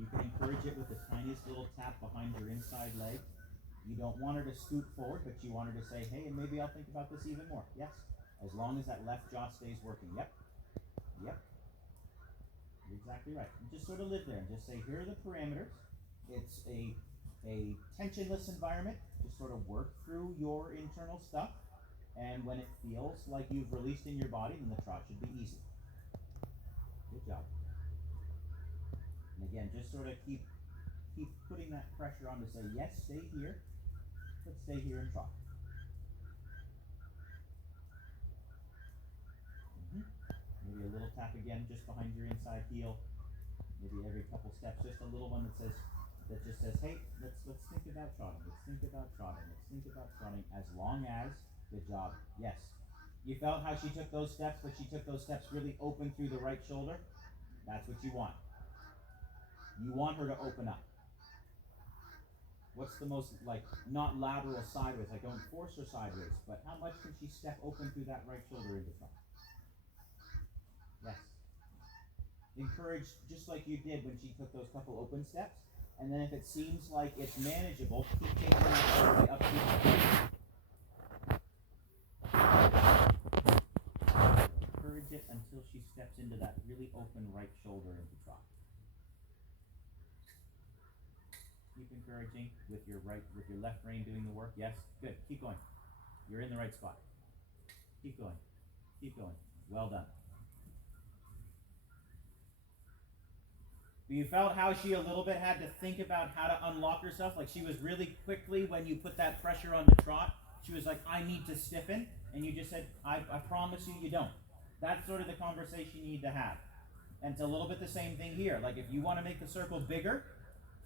You can encourage it with the tiniest little tap behind your inside leg. You don't want her to scoot forward, but you want her to say, hey, and maybe I'll think about this even more. Yes, as long as that left jaw stays working. Yep, yep, you're exactly right. And just sort of live there and just say, here are the parameters. It's a tensionless environment. Just sort of work through your internal stuff. And when it feels like you've released in your body, then the trot should be easy. Good job. And again, just sort of keep putting that pressure on to say, yes, stay here, but stay here and trot. Maybe a little tap again just behind your inside heel. Maybe every couple steps, just a little one that just says, hey, let's think about trotting. Let's think about trotting. Let's think about trotting. As long as, good job. Yes. You felt how she took those steps, but she took those steps really open through the right shoulder? That's what you want. You want her to open up. What's the most, like, not lateral sideways, like don't force her sideways, but how much can she step open through that right shoulder into front? Yes. Encourage, just like you did when she took those couple open steps, and then if it seems like it's manageable, keep taking that all the way up to the encourage it until she steps into that really open right shoulder into trot. Keep encouraging with your left rein doing the work. Yes, good. Keep going. You're in the right spot. Keep going. Keep going. Well done. You felt how she a little bit had to think about how to unlock herself. Like she was really quickly, when you put that pressure on the trot, she was like, I need to stiffen. And you just said, I promise you don't. That's sort of the conversation you need to have. And it's a little bit the same thing here. Like if you want to make the circle bigger,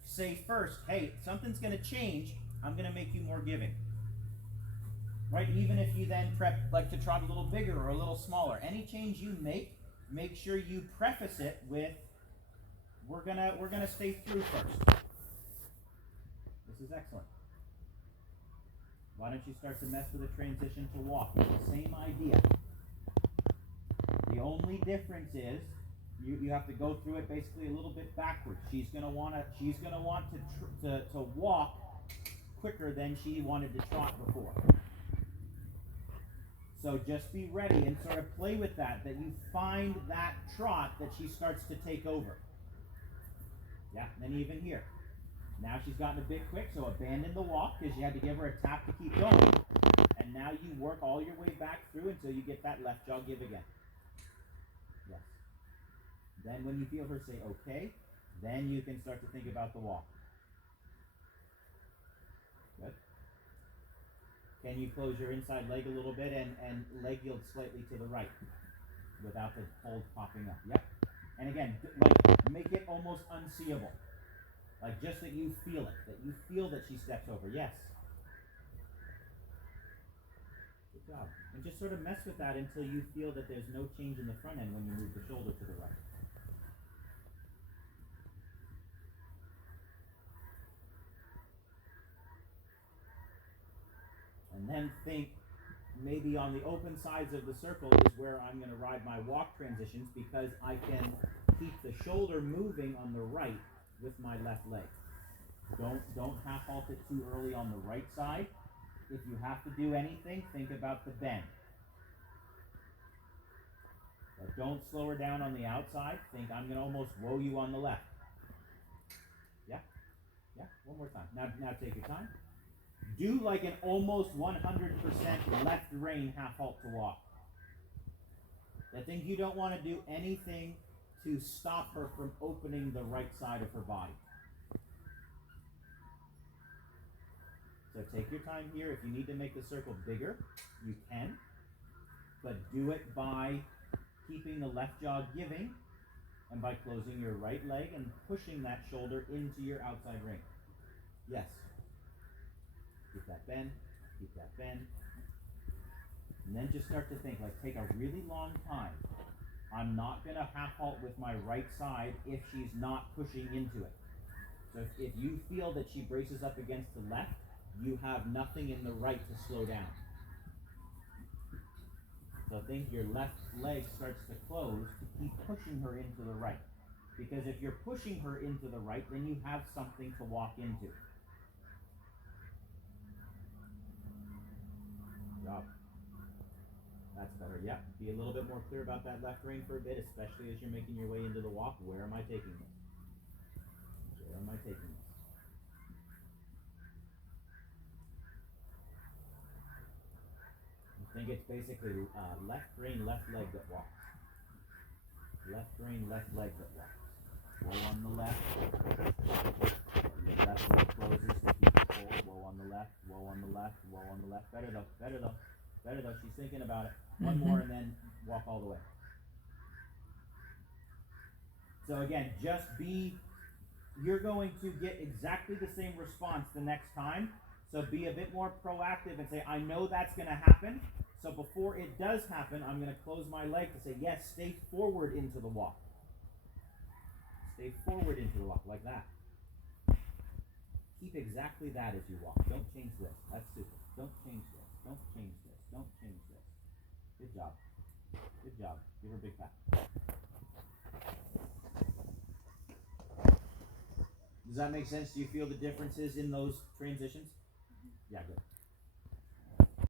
say first, hey, something's going to change. I'm going to make you more giving. Right? Even if you then prep like to trot a little bigger or a little smaller. Any change you make sure you preface it with, we're gonna stay through first. This is excellent. Why don't you start to mess with the transition to walk? It's the same idea. The only difference is you have to go through it basically a little bit backwards. She's gonna want to walk quicker than she wanted to trot before. So just be ready and sort of play with that you find that trot that she starts to take over. Yeah, and then even here. Now she's gotten a bit quick, so abandon the walk because you had to give her a tap to keep going. And now you work all your way back through until you get that left jaw give again. Yes. Then when you feel her say okay, then you can start to think about the walk. Good. Can you close your inside leg a little bit and leg yield slightly to the right without the hold popping up? Yep. And again, like make it almost unseeable. Like just that you feel it, that you feel that she steps over. Yes. Good job. And just sort of mess with that until you feel that there's no change in the front end when you move the shoulder to the right. And then think, maybe on the open sides of the circle is where I'm going to ride my walk transitions because I can keep the shoulder moving on the right with my left leg. Don't half halt it too early on the right side. If you have to do anything, think about the bend. But don't slow her down on the outside. Think I'm going to almost woe you on the left. Yeah? Yeah? One more time. Now take your time. Do like an almost 100% left rein half halt to walk. That thing you don't want to do anything to stop her from opening the right side of her body. So take your time here. If you need to make the circle bigger, you can. But do it by keeping the left jaw giving and by closing your right leg and pushing that shoulder into your outside ring. Yes. Keep that bend. Keep that bend. And then just start to think, like take a really long time. I'm not going to half halt with my right side if she's not pushing into it. So if you feel that she braces up against the left, you have nothing in the right to slow down. So think your left leg starts to close to keep pushing her into the right. Because if you're pushing her into the right, then you have something to walk into. Good job. That's better. Yeah. Be a little bit more clear about that left rein for a bit, especially as you're making your way into the walk. Where am I taking this? Where am I taking this? I think it's basically left rein, left leg that walks. Left rein, left leg that walks. Whoa on the left. Your left leg closes to keep it forward. Whoa on the left. Whoa on the left. Whoa on the left. Better though. Better though. Better though. She's thinking about it. One more and then walk all the way. So again, just be, you're going to get exactly the same response the next time. So be a bit more proactive and say, I know that's going to happen. So before it does happen, I'm going to close my leg to say, yes, stay forward into the walk. Stay forward into the walk, like that. Keep exactly that as you walk. Don't change this. That's super. Don't change this. Don't change this. Don't change this. Good job. Good job. Give her a big pat. Does that make sense? Do you feel the differences in those transitions? Yeah, good.